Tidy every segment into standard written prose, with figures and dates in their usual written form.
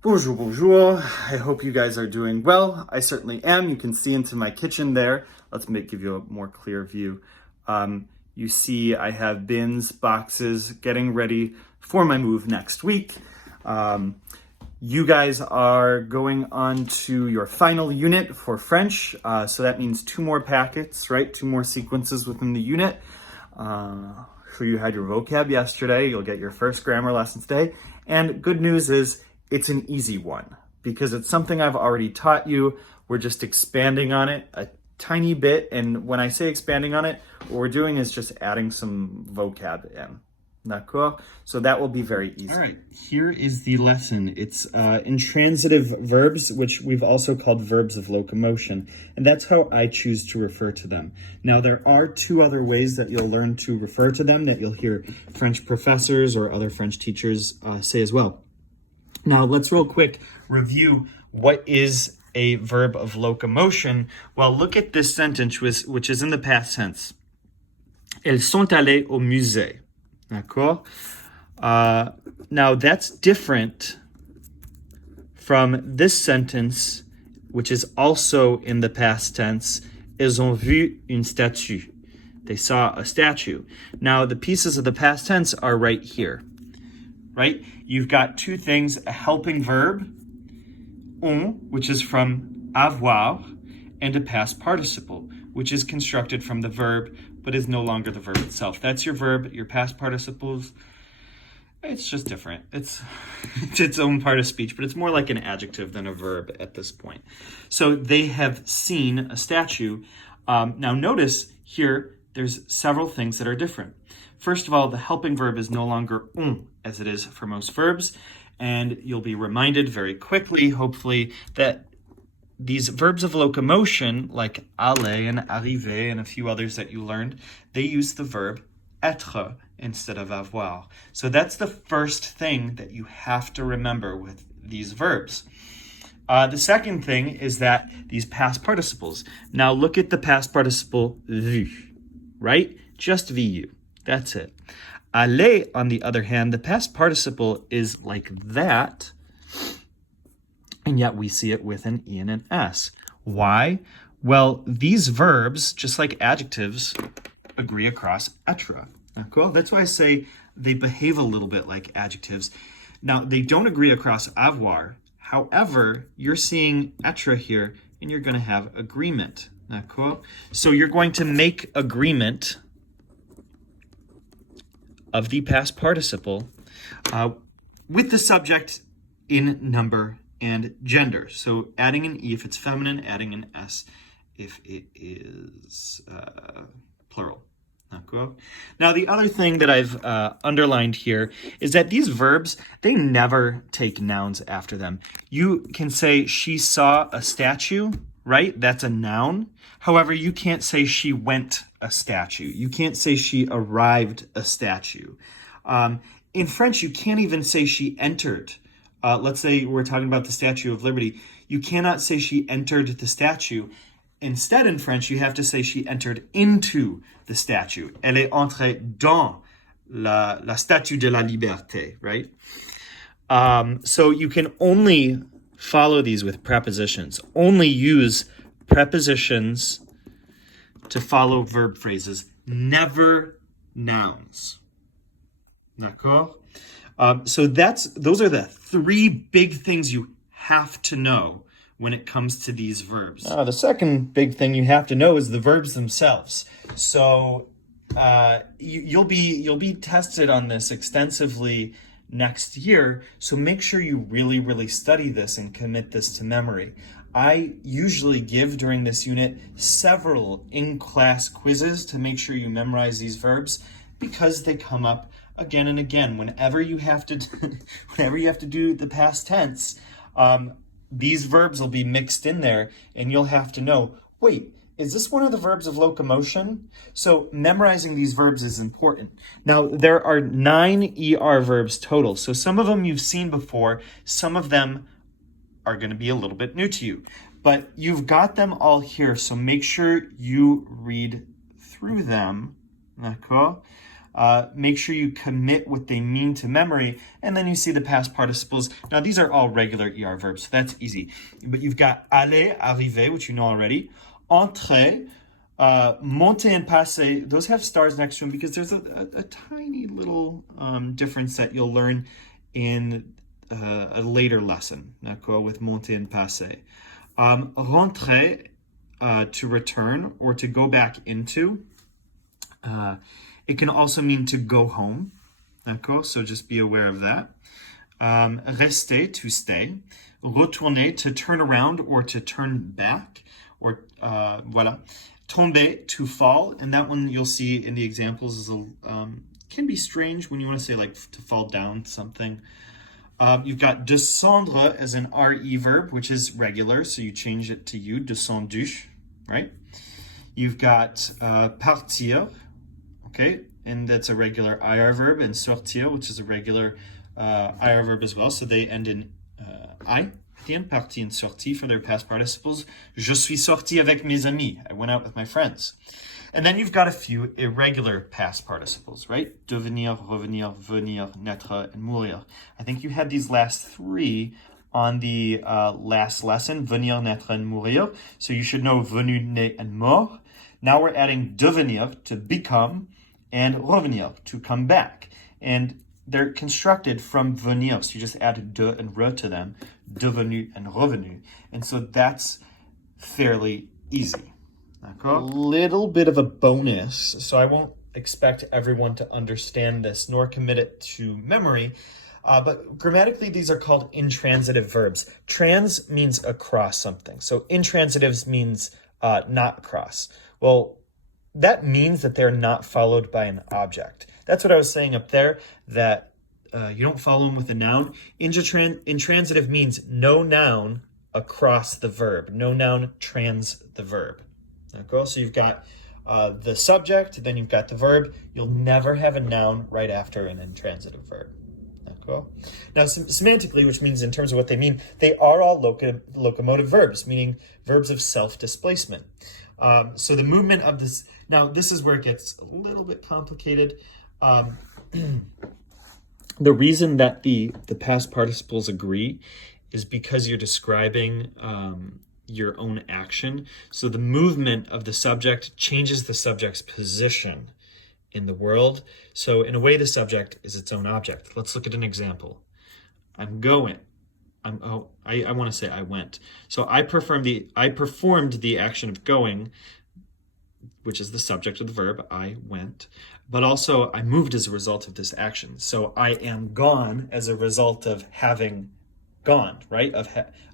Bonjour, bonjour. I hope you guys are doing well. I certainly am. You can see into my kitchen there. Give you a more clear view. You see I have bins, boxes, getting ready for my move next week. You guys are going on to your final unit for French. So that means 2 more packets, right? 2 more sequences within the unit. So you had your vocab yesterday. You'll get your first grammar lesson today. And good news is it's an easy one because it's something I've already taught you. We're just expanding on it a tiny bit. And when I say expanding on it, what we're doing is just adding some vocab in. D'accord? So that will be very easy. All right, here is the lesson. It's intransitive verbs, which we've also called verbs of locomotion. And that's how I choose to refer to them. Now, there are 2 other ways that you'll learn to refer to them that you'll hear French professors or other French teachers say as well. Now, let's real quick review what is a verb of locomotion. Well, look at this sentence, which is in the past tense. Elles sont allées au musée. D'accord? Now, that's different from this sentence, which is also in the past tense. Elles ont vu une statue. They saw a statue. Now, the pieces of the past tense are right here. Right? You've got 2 things, a helping verb, on, which is from avoir, and a past participle, which is constructed from the verb, but is no longer the verb itself. That's your verb, your past participles. It's just different. It's its own part of speech, but it's more like an adjective than a verb at this point. So they have seen a statue. Now notice here, there's several things that are different. First of all, the helping verb is no longer on, as it is for most verbs. And you'll be reminded very quickly, hopefully, that these verbs of locomotion, like aller and arriver and a few others that you learned, they use the verb être instead of avoir. So that's the first thing that you have to remember with these verbs. The second thing is that these past participles. Now look at the past participle vu, right? Just vu. That's it. Aller, on the other hand, the past participle is like that, and yet we see it with an E and an S. Why? Well, these verbs, just like adjectives, agree across être. Cool? That's why I say they behave a little bit like adjectives. Now, they don't agree across avoir. However, you're seeing être here, and you're going to have agreement. Cool? So you're going to make agreement of the past participle with the subject in number and gender. So adding an E if it's feminine, adding an S if it is plural. Now, the other thing that I've underlined here is that these verbs, they never take nouns after them. You can say she saw a statue, right? That's a noun. However, you can't say she went a statue. You can't say she arrived a statue. In French, you can't even say she entered. Let's say we're talking about the Statue of Liberty. You cannot say she entered the statue. Instead, in French, you have to say she entered into the statue. Elle est entrée dans la statue de la liberté, right? So you can only follow these with prepositions. Only use prepositions to follow verb phrases, never nouns. D'accord? So those are the 3 big things you have to know when it comes to these verbs. The second big thing you have to know is the verbs themselves. So you'll be tested on this extensively next year. So make sure you really, really study this and commit this to memory. I usually give during this unit several in-class quizzes to make sure you memorize these verbs because they come up again and again. Whenever you have to do the past tense, these verbs will be mixed in there, and you'll have to know, wait, is this one of the verbs of locomotion? So memorizing these verbs is important. Now, there are 9 ER verbs total. So some of them you've seen before. Some of them are going to be a little bit new to you. But you've got them all here, so make sure you read through them. D'accord? Make sure you commit what they mean to memory, and then you see the past participles. Now, these are all regular ER verbs, so that's easy. But you've got aller, arriver, which you know already. Entrer, monter and passer, those have stars next to them because there's a tiny little difference that you'll learn in a later lesson, with monter and passer. Rentrer, to return or to go back into. It can also mean to go home, so just be aware of that. Rester, to stay. Retourner, to turn around or to turn back, or voilà. Tomber, to fall, and that one you'll see in the examples is can be strange when you want to say like to fall down something. You've got descendre as an RE verb, which is regular, so you change it to you, descendu, right? You've got partir, okay, and that's a regular IR verb, and sortir, which is a regular IR verb as well, so they end in I at the end, parti and sorti for their past participles. Je suis sorti avec mes amis. I went out with my friends. And then you've got a few irregular past participles, right? Devenir, revenir, venir, naître, and mourir. I think you had these last three on the last lesson, venir, naître, and mourir. So you should know venu, né, and mort. Now we're adding devenir, to become, and revenir, to come back. And they're constructed from venir, so you just add de and re to them, devenu and revenu. And so that's fairly easy. A little bit of a bonus, so I won't expect everyone to understand this nor commit it to memory, but grammatically these are called intransitive verbs. Trans means across something, so intransitives means not across. Well, that means that they're not followed by an object. That's what I was saying up there, that you don't follow them with a noun. Intransitive means no noun across the verb. No noun trans the verb. Okay, so you've got the subject, then you've got the verb. You'll never have a noun right after an intransitive verb. Okay. Now, semantically, which means in terms of what they mean, they are all locomotive verbs, meaning verbs of self-displacement. So the movement of this, now this is where it gets a little bit complicated. The reason that the past participles agree is because you're describing your own action. So the movement of the subject changes the subject's position in the world. So in a way, the subject is its own object. Let's look at an example. I'm going. I want to say I went. So I performed the action of going, which is the subject of the verb, I went, but also I moved as a result of this action. So I am gone as a result of having gone, right?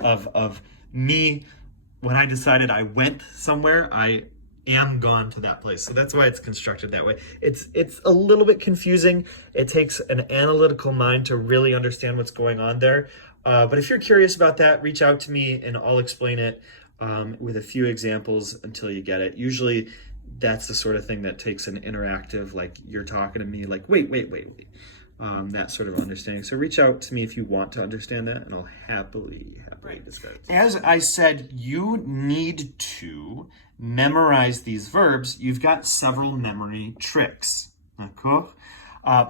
Of me, when I decided I went somewhere, I am gone to that place. So that's why it's constructed that way. It's a little bit confusing. It takes an analytical mind to really understand what's going on there. But if you're curious about that, reach out to me and I'll explain it with a few examples until you get it. Usually that's the sort of thing that takes an interactive, like you're talking to me, like, wait. That sort of understanding. So reach out to me if you want to understand that, and I'll happily describe it. As I said, you need to memorize these verbs. You've got several memory tricks. D'accord?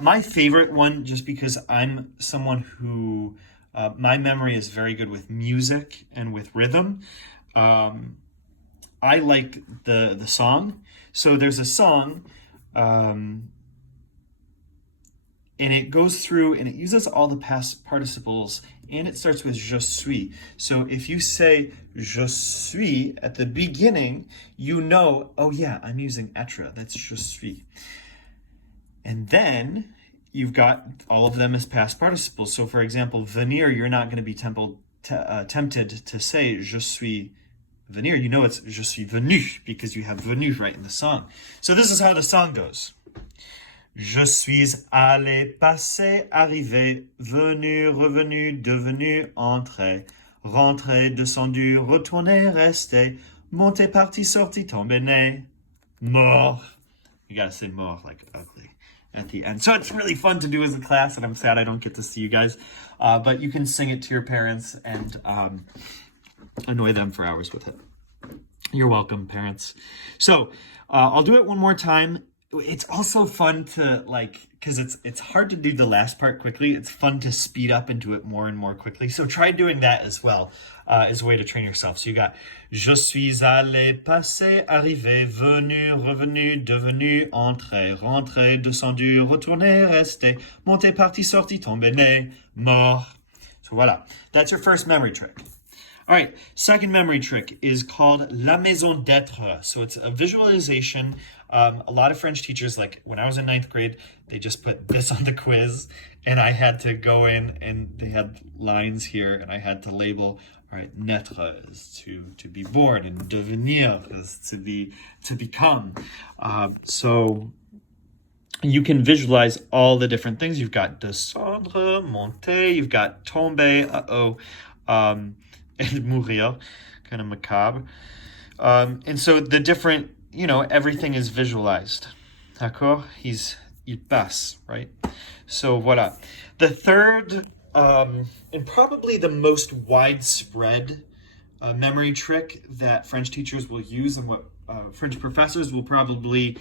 My favorite one, just because I'm someone who, my memory is very good with music and with rhythm. I like the song. So there's a song, and it goes through and it uses all the past participles, and it starts with je suis. So if you say je suis at the beginning, you know, oh yeah, I'm using être. That's je suis. And then you've got all of them as past participles. So for example, venir, you're not going to be tempted to say je suis venir. You know it's je suis venu because you have venu right in the song. So this is how the song goes. Je suis allé, passé, arrivé, venu, revenu, devenu, entré, rentré, descendu, retourné, resté, monté, parti, sorti, tombé, né, mort. You gotta say mort like ugly at the end. So it's really fun to do as a class, and I'm sad I don't get to see you guys. But you can sing it to your parents and annoy them for hours with it. You're welcome, parents. So I'll do it one more time. it's also fun to because it's hard to do the last part quickly. It's fun to speed up and do it more and more quickly. So try doing that as well as a way to train yourself. So you got je suis allé, passé, arrivé, venu, revenu, devenu, entré, rentré, descendu, retourné, resté, monté, parti, sorti, tombé, né, mort. So voila, that's your first memory trick. All right, second memory trick is called la maison d'être. So it's a visualization. A lot of French teachers, like when I was in 9th grade, they just put this on the quiz and I had to go in and they had lines here and I had to label, all right, naître is to be born and devenir is to become. So you can visualize all the different things. You've got descendre, monter, you've got tomber, and mourir, kind of macabre. And so the different, everything is visualized. D'accord? Il passe, right? So voilà. The third, and probably the most widespread memory trick that French teachers will use and what French professors will probably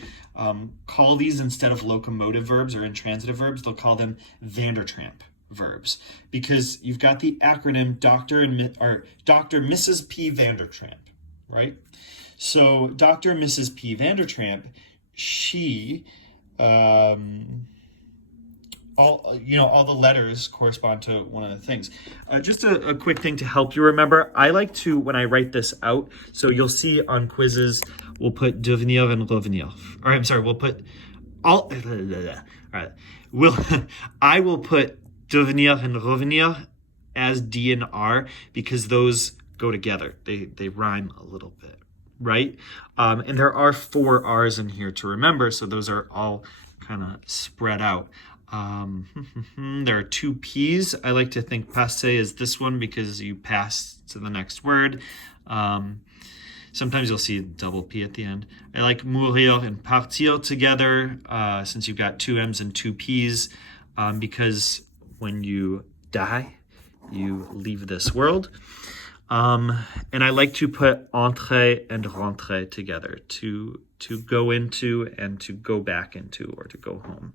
call these instead of locomotive verbs or intransitive verbs, they'll call them Vandertramp verbs, because you've got the acronym Dr. Mrs. P. Vandertramp, right? So Dr. Mrs. P. Vandertramp, she, all the letters correspond to one of the things. Just a quick thing to help you remember. I like to, when I write this out, so you'll see on quizzes, we'll put devenir and revenir. Or I'm sorry, we'll put all right. I will put devenir and revenir as D and R because those go together. They rhyme a little bit, right? And there are 4 R's in here to remember, so those are all kind of spread out. There are 2 P's. I like to think passé is this one because you pass to the next word. Sometimes you'll see a double P at the end. I like mourir and partir together since you've got 2 M's and 2 P's because when you die, you leave this world. And I like to put entrer and rentrer together to go into and to go back into or to go home.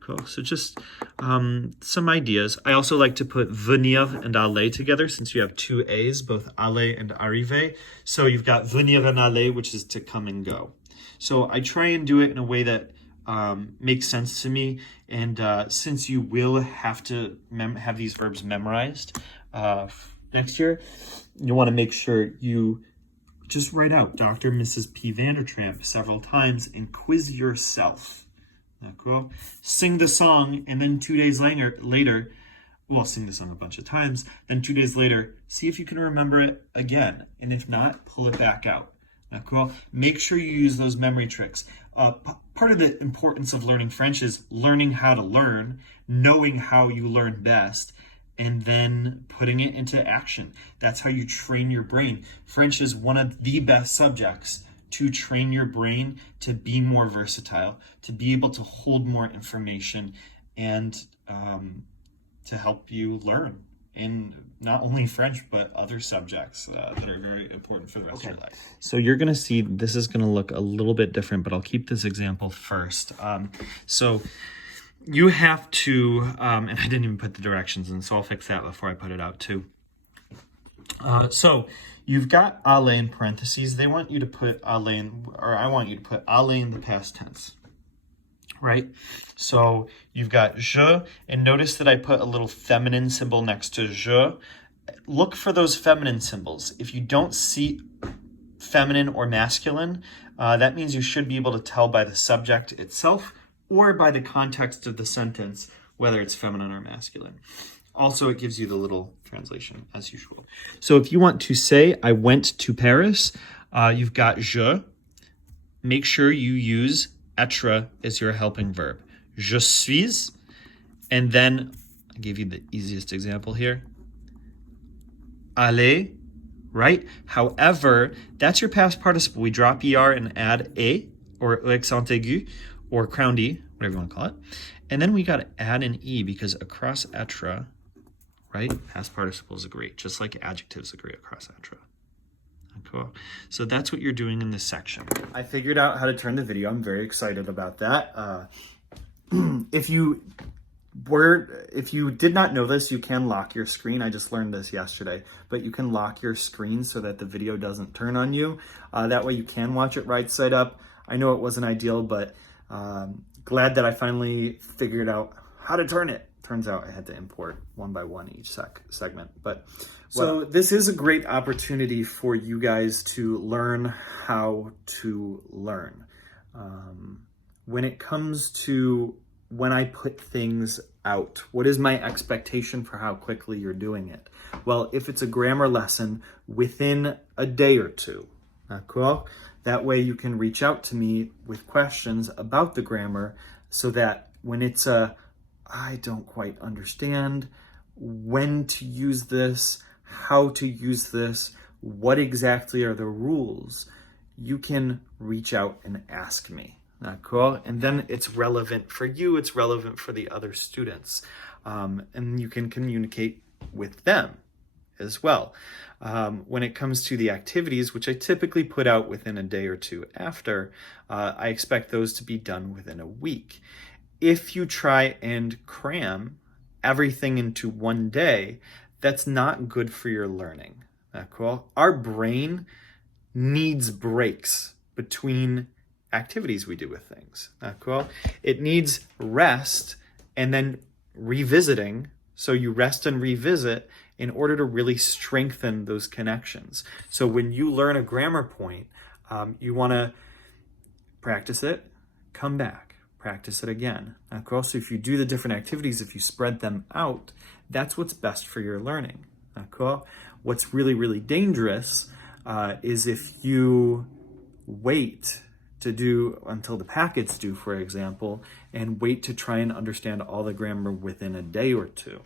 Cool. So just some ideas. I also like to put venir and aller together since you have 2 A's, both aller and arriver. So you've got venir and aller, which is to come and go. So I try and do it in a way that makes sense to me. And since you will have to have these verbs memorized next year, you want to make sure you just write out Dr. Mrs. P. Vandertramp several times and quiz yourself. Cool. Sing the song, and then 2 days later, sing the song a bunch of times, then 2 days later, see if you can remember it again. And if not, pull it back out. Cool. Make sure you use those memory tricks. Part of the importance of learning French is learning how to learn, knowing how you learn best, and then putting it into action. That's how you train your brain. French is one of the best subjects to train your brain to be more versatile, to be able to hold more information, and to help you learn in not only French, but other subjects that are very important for the rest of your life. So you're going to see this is going to look a little bit different, but I'll keep this example first. So you have to, and I didn't even put the directions in, so I'll fix that before I put it out too. So you've got aller in parentheses. They want you to put aller I want you to put aller in the past tense, right? So you've got je, and notice that I put a little feminine symbol next to je. Look for those feminine symbols. If you don't see feminine or masculine, that means you should be able to tell by the subject itself or by the context of the sentence, whether it's feminine or masculine. Also, it gives you the little translation as usual. So if you want to say, I went to Paris, you've got je. Make sure you use être as your helping verb. Je suis, and then I gave you the easiest example here. Aller, right? However, that's your past participle. We drop er and add a, or accent aigu, or crown D, whatever you want to call it. And then we got to add an e because across être, right? Past participles agree, just like adjectives agree across être. Cool. Cool. So that's what you're doing in this section. I figured out how to turn the video. I'm very excited about that. If you did not know this, you can lock your screen. I just learned this yesterday, but you can lock your screen so that the video doesn't turn on you. That way you can watch it right side up. I know it wasn't ideal, but glad that I finally figured out how to turn it. Turns out I had to import one by one each segment. But so this is a great opportunity for you guys to learn how to learn. When it comes to when I put things out, what is my expectation for how quickly you're doing it? Well, if it's a grammar lesson, within a day or two. Cool? That way you can reach out to me with questions about the grammar so that when it's I don't quite understand when to use this, how to use this, what exactly are the rules, you can reach out and ask me. Cool? And then it's relevant for you, it's relevant for the other students. And you can communicate with them as well. When it comes to the activities, which I typically put out within a day or two after, I expect those to be done within a week. If you try and cram everything into one day, that's not good for your learning. Cool? Our brain needs breaks between activities we do with things. Cool? It needs rest and then revisiting. So you rest and revisit in order to really strengthen those connections. So when you learn a grammar point, you want to practice it, come back, practice it again. Cool? So if you do the different activities, if you spread them out, that's what's best for your learning. Cool? What's really, really dangerous is if you wait to do until the packet's due, for example, and wait to try and understand all the grammar within a day or two.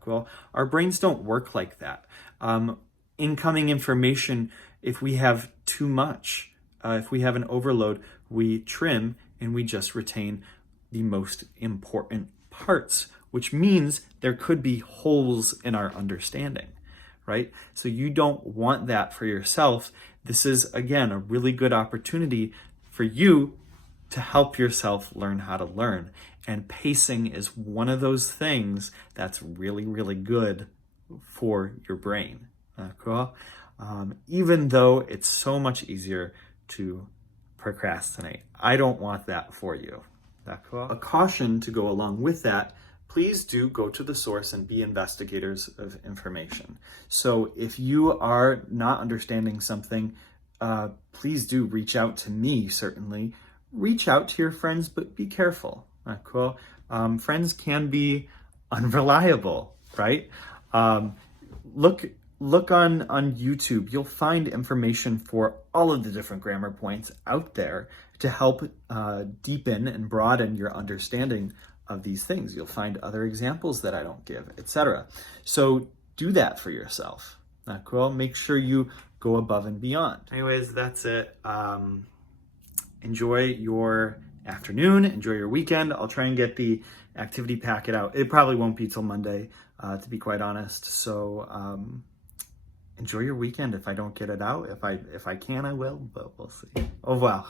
Cool. Our brains don't work like that. Incoming information, if we have too much, if we have an overload, we trim and we just retain the most important parts, which means there could be holes in our understanding, right? So you don't want that for yourself. This is, again, a really good opportunity for you to help yourself learn how to learn. And pacing is one of those things that's really, really good for your brain. Cool? Even though it's so much easier to procrastinate. I don't want that for you. Cool? A caution to go along with that, please do go to the source and be investigators of information. So if you are not understanding something, please do reach out to me, certainly. Reach out to your friends, but be careful. Cool. Friends can be unreliable, right? Look on YouTube. You'll find information for all of the different grammar points out there to help deepen and broaden your understanding of these things. You'll find other examples that I don't give, etc. So do that for yourself. Cool. Make sure you go above and beyond. Anyways, that's it. Enjoy your afternoon, enjoy your weekend. I'll try and get the activity packet out. It probably won't be till Monday, to be quite honest. So enjoy your weekend. If I don't get it out, if I can, I will, but we'll see. Au revoir.